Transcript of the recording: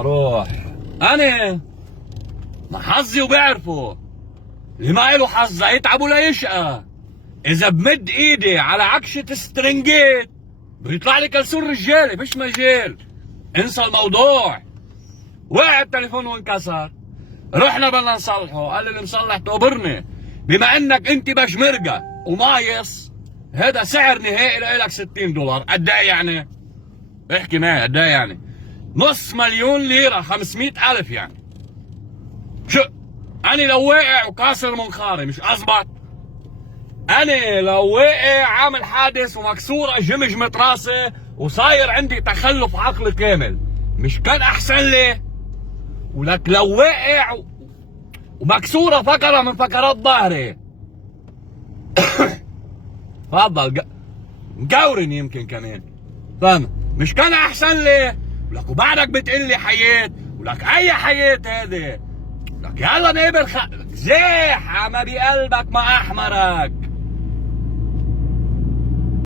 روح. انا حظي وبعرفه، اللي ما له حظ يتعب ولا يشقى. اذا بمد ايدي على عكشة سترنجيت بيطلع لي كلسون رجالي، فيش مجال. انسى الموضوع. وقع التليفون وانكسر، رحنا بدنا نصلحه، قال لي المصلح تقبرني بما انك انت بشمرقه ومايص. هذا سعر نهائي لك $60. قد ايه يعني؟ احكي معي قد ايه يعني؟ نص مليون ليره، 500,000 يعني. شو انا لو واقع وكاسر منخاري مش اظبط؟ انا لو واقع عامل حادث ومكسوره جمجمه راسي وصاير عندي تخلف عقل كامل، مش كان احسن لي؟ ولك لو واقع ومكسوره فقره من فقرات ظهري تفضل مقورني يمكن كمان، فاهم؟ مش كان احسن لي؟ ولك وبعدك بتقول لي حياه، ولك اي حياه هذه؟ لك يلا نقبل زيح عم بقلبك مع احمرك.